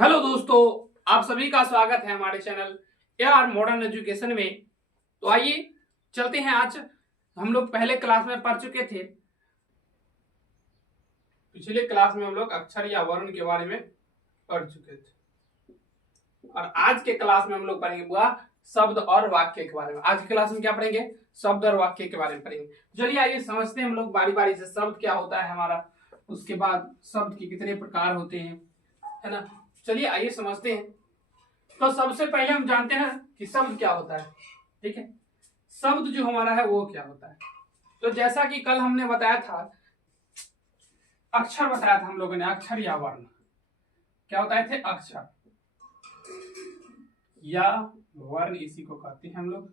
Hello दोस्तों, आप सभी का स्वागत है हमारे चैनल AR मॉडर्न एजुकेशन में। तो आइए चलते हैं। आज हम लोग पहले क्लास में पढ़ चुके थे। पिछले क्लास में हम लोग अक्षर या वर्ण के बारे में पढ़ चुके थे और आज के क्लास में हम लोग पढ़ेंगे बुआ शब्द और वाक्य के बारे में। आज की क्लास में क्या पढ़ेंगे? शब्द और वाक्य के बारे में पढ़ेंगे। चलिए आइए समझते हैं हम लोग बारी बारी से। शब्द क्या होता है हमारा, उसके बाद शब्द के कितने प्रकार होते हैं, है ना। चलिए आइए समझते हैं। तो सबसे पहले हम जानते हैं कि शब्द क्या होता है। ठीक है, शब्द जो हमारा है वो क्या होता है। तो जैसा कि कल हमने बताया था, अक्षर बताया था हम लोगों ने, अक्षर या वर्ण क्या बताए थे? अक्षर या वर्ण, इसी को कहते हैं हम लोग,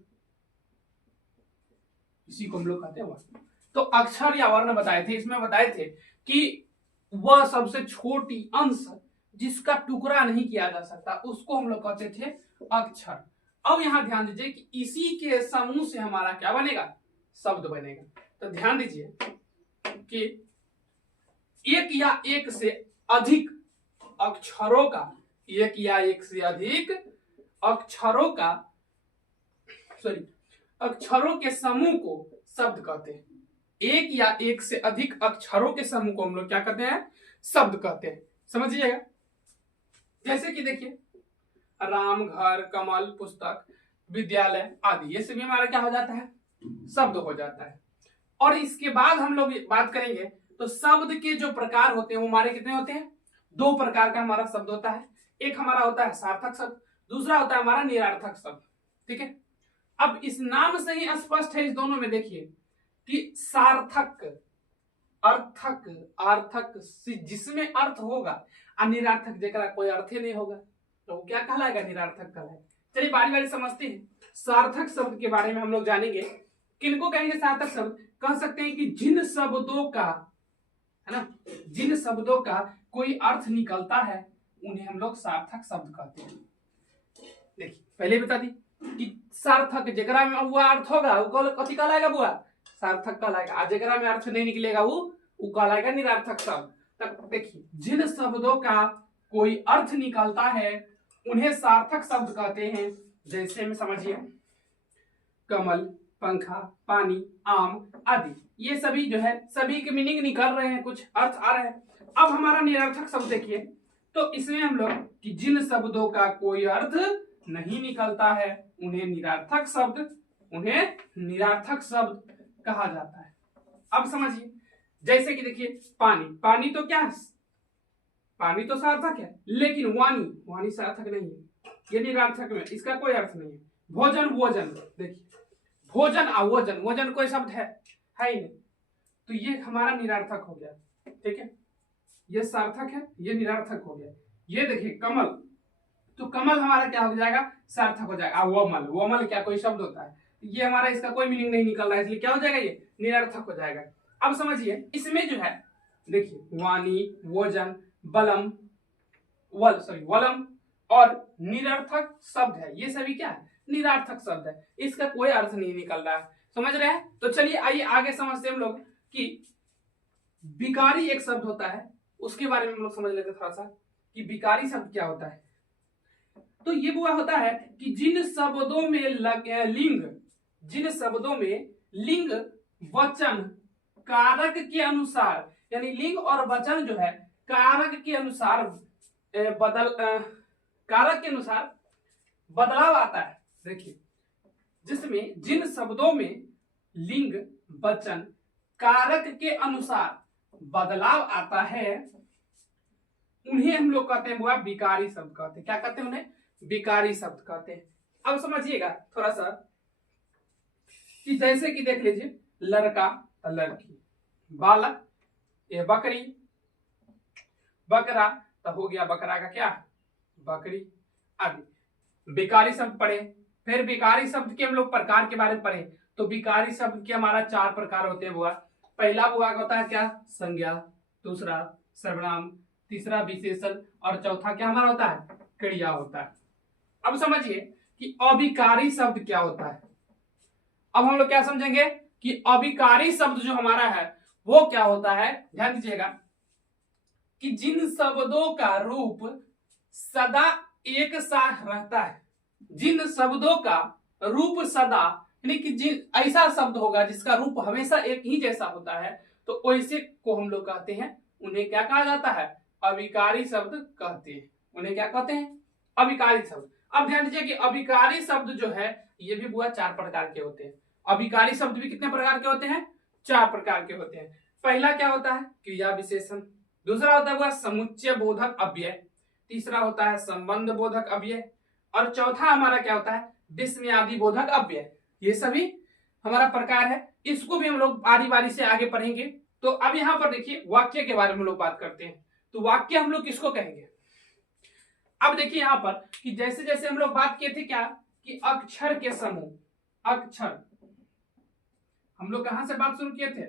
इसी को हम लोग कहते हैं वर्ण। तो अक्षर या वर्ण बताए थे। इसमें बताए थे कि वह सबसे छोटी अंश जिसका टुकड़ा नहीं किया जा सकता उसको हम लोग कहते थे अक्षर। अब यहां ध्यान दीजिए कि इसी के समूह से हमारा क्या बनेगा? शब्द बनेगा। तो ध्यान दीजिए कि एक या एक से अधिक अक्षरों का, एक या एक से अधिक अक्षरों का, अक्षरों के समूह को शब्द कहते हैं। एक या एक से अधिक अक्षरों के समूह को हम लोग क्या कहते हैं? शब्द कहते हैं। समझिएगा। जैसे कि देखिए, राम, घर, कमल, पुस्तक, विद्यालय आदि, ये सभी हमारा क्या हो जाता है? शब्द हो जाता है। और इसके बाद हम लोग बात करेंगे तो शब्द के जो प्रकार होते हैं वो हमारे कितने होते हैं? दो प्रकार का हमारा शब्द होता है। एक हमारा होता है सार्थक शब्द, दूसरा होता है हमारा निरर्थक शब्द। ठीक है, अब इस नाम से ही स्पष्ट है इस दोनों में देखिए कि सार्थक, अर्थक, आर्थक जिसमें अर्थ होगा और निरार्थक जेकरा कोई अर्थ ही नहीं होगा तो वो क्या कहलाएगा? निरार्थक कहलाएगा। चलिए बारी बारी समझते हैं। सार्थक शब्द के बारे में हम लोग जानेंगे। किनको कहेंगे सार्थक शब्द? कह सकते हैं कि जिन शब्दों का, है ना, जिन शब्दों का कोई अर्थ निकलता है उन्हें हम लोग सार्थक शब्द कहते हैं। देखिए पहले बता दी कि सार्थक जेकरा में वो अर्थ होगा वो कथी कहलाएगा बुआ? सार्थक कहलाएगा। और जेकरा में अर्थ नहीं निकलेगा वो कहलाएगा निरर्थक शब्द। तब देखिए, जिन शब्दों का कोई अर्थ निकलता है उन्हें सार्थक शब्द कहते हैं। जैसे में समझिए, कमल, पंखा, पानी, आम आदि, ये सभी जो है सभी के मीनिंग निकल रहे हैं, कुछ अर्थ आ रहे हैं। अब हमारा निरर्थक शब्द देखिए, तो इसमें हम लोग कि जिन शब्दों का कोई अर्थ नहीं निकलता है उन्हें निरर्थक शब्द कहा जाता है। अब समझिए, जैसे कि देखिए, पानी, पानी तो क्या है? पानी तो सार्थक है, लेकिन वाणी सार्थक नहीं है, ये निरर्थक में, इसका कोई अर्थ नहीं है। भोजन, वोजन, देखिए भोजन और वोजन, वोजन कोई शब्द है ही नहीं, तो ये हमारा निरर्थक हो गया। ठीक है, ये सार्थक है, ये निरर्थक हो गया। ये देखिए कमल, तो कमल हमारा क्या हो जाएगा? सार्थक हो जाएगा। वमल, वमल क्या कोई शब्द होता है? ये हमारा इसका कोई मीनिंग नहीं निकल रहा है, इसलिए क्या हो जाएगा? ये निरर्थक हो जाएगा। अब समझिए, इसमें जो है देखिए वाणी, वोजन, वलम और निरर्थक शब्द है, ये सभी क्या है? निरर्थक शब्द है, इसका कोई अर्थ नहीं निकल रहा है। समझ रहे हैं? तो चलिए आइए आगे समझते हैं हम लोग कि विकारी एक शब्द होता है, उसके बारे में हम लोग समझ लेते थोड़ा सा कि विकारी शब्द क्या होता है। तो ये वो होता है कि जिन शब्दों में लिंग वचन कारक के अनुसार, यानी लिंग और वचन जो है कारक के अनुसार बदलाव आता है। देखिए, जिसमें जिन शब्दों में लिंग वचन कारक के अनुसार बदलाव आता है उन्हें हम लोग कहते हैं बुआ विकारी शब्द कहते हैं। क्या कहते हैं? उन्हें विकारी शब्द कहते हैं। अब समझिएगा थोड़ा सा कि जैसे कि देख लीजिए, लड़का, लड़की, बालक, ये बकरी, बकरा, तो हो गया बकरा का क्या? बकरी आदि। विकारी शब्द पढ़े, फिर विकारी शब्द के हम लोग प्रकार के बारे में पढ़े। तो विकारी शब्द के हमारा 4 प्रकार होते हैं बुआ। पहला बुआ होता है क्या? संज्ञा, दूसरा सर्वनाम, तीसरा विशेषण और चौथा क्या हमारा होता है? क्रिया होता है। अब समझिए कि अविकारी शब्द क्या होता है। अब हम लोग क्या समझेंगे कि अविकारी शब्द जो हमारा है वो क्या होता है। ध्यान दीजिएगा कि जिन शब्दों का रूप सदा एक सा रहता है। जिन शब्दों का रूप सदा, यानी कि जिन ऐसा शब्द होगा जिसका रूप हमेशा एक ही जैसा होता है, तो वैसे को हम लोग कहते हैं, उन्हें क्या कहा जाता है? अविकारी शब्द कहते हैं। उन्हें क्या कहते हैं? अविकारी शब्द। अब ध्यान दीजिए कि अविकारी शब्द जो है ये भी बुआ 4 प्रकार के होते हैं। अविकारी शब्द भी कितने प्रकार के होते हैं? 4 प्रकार के होते हैं। पहला क्या होता है? क्रिया विशेषण। दूसरा होता है बुआ समुच्चय बोधक अव्यय। तीसरा होता है संबंध बोधक अव्यय। और चौथा हमारा क्या होता है? विस्मयादि बोधक अव्यय। ये सभी हमारा प्रकार है। इसको भी हम लोग बारी बारी से आगे पढ़ेंगे। तो अब यहाँ पर देखिए वाक्य के बारे में लोग बात करते हैं। तो वाक्य हम लोग किसको कहेंगे? अब देखिए यहाँ पर कि जैसे जैसे हम लोग बात किए थे क्या कि अक्षर के समूह, अक्षर, हम लोग कहां से बात शुरू किए थे?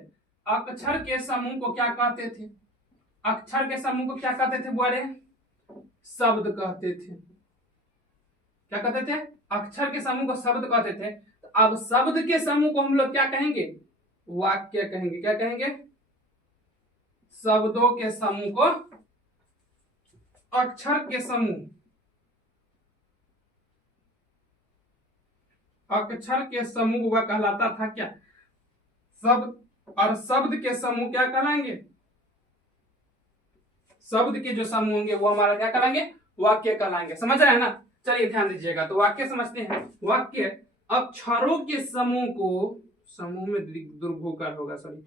अक्षर के समूह को क्या कहते थे? अक्षर के समूह को क्या कहते थे बुआरे? शब्द कहते थे। क्या कहते थे? अक्षर के समूह को शब्द कहते थे। तो अब शब्द के समूह को हम लोग क्या कहेंगे? वाक्य कहेंगे। क्या कहेंगे? शब्दों के समूह को अक्षर के समूह, अक्षर के समूह वह कहलाता था क्या? शब्द। और शब्द के समूह क्या कहलाएंगे? शब्द के जो समूह होंगे वो हमारा क्या कहलाएंगे? वाक्य कहलाएंगे। समझ रहे हैं ना? चलिए ध्यान दीजिएगा। तो वाक्य समझते हैं। वाक्य अक्षरों के समूह को, समूह में दुर्भोकार होगा, सॉरी,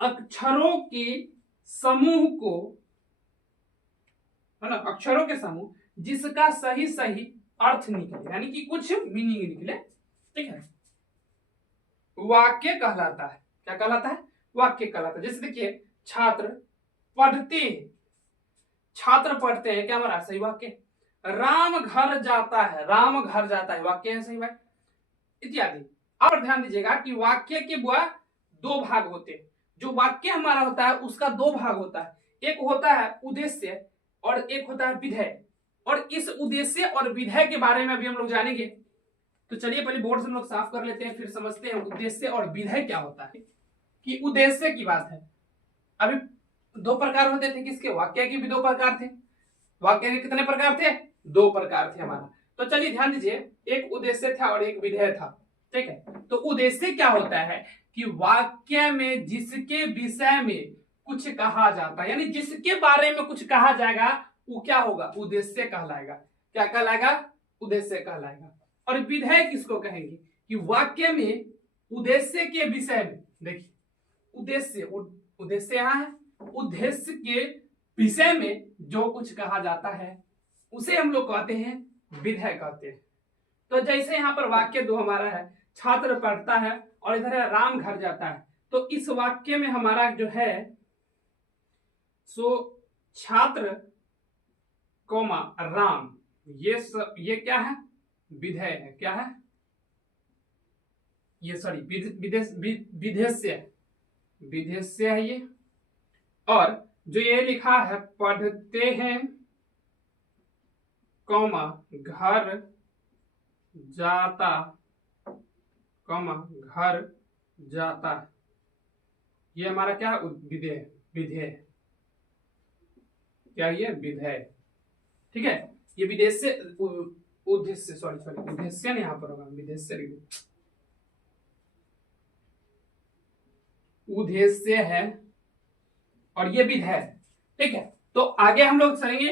अक्षरों के समूह को, है ना, अक्षरों के समूह जिसका सही सही अर्थ निकले, यानी कि कुछ मीनिंग निकले, ठीक है, वाक्य कहलाता है। क्या कहलाता है? वाक्य कहलाता है। जैसे देखिए छात्र पढ़ते हैं, छात्र पढ़ते हैं, क्या हमारा सही वाक्य। राम घर जाता है, राम घर जाता है, वाक्य है, सही बात, इत्यादि। और ध्यान दीजिएगा कि वाक्य के बुआ 2 भाग होते हैं। जो वाक्य हमारा होता है उसका 2 भाग होता है। एक होता है उद्देश्य और एक होता है विधेय। और इस उद्देश्य और विधेय के बारे में अभी हम लोग जानेंगे। तो चलिए पहले बोर्ड से हम लोग साफ कर लेते हैं, फिर समझते हैं उद्देश्य और विधेय क्या होता है। कि उद्देश्य की बात है, अभी 2 प्रकार होते थे किसके? वाक्य के भी 2 प्रकार थे। वाक्य के कितने प्रकार थे? 2 प्रकार थे हमारा। तो चलिए ध्यान दीजिए, एक उद्देश्य था और एक विधेय था, ठीक है। तो उद्देश्य क्या होता है कि वाक्य में जिसके विषय में कुछ कहा जाता है, यानी जिसके बारे में कुछ कहा जाएगा वो क्या होगा? उद्देश्य कहलाएगा। क्या कहलाएगा? उद्देश्य कहलाएगा। और विधेय किसको कहेंगे? कि वाक्य में उद्देश्य के विषय में, देखिए उद्देश्य, उद्देश्य यहाँ है, उद्देश्य के विषय में जो कुछ कहा जाता है उसे हम लोग कहते हैं विधेय कहते हैं। तो जैसे यहाँ पर वाक्य 2 हमारा है, छात्र पढ़ता है और इधर है राम घर जाता है। तो इस वाक्य में हमारा जो है सो छात्र कोमा राम, ये क्या है? विधेय है। क्या है ये? सॉरी, विधेय है ये। और जो ये लिखा है पढ़ते हैं कौमा घर जाता, कौमा घर जाता, ये हमारा क्या? विधेय। विधेय क्या? ये विधेय, ठीक है। ये विदेश उद्देश्य, सॉरी उद्देश्य नहीं, यहाँ पर होगा विदेश्य, उद्देश्य है और ये विधेय, ठीक है। तो आगे हम लोग चलेंगे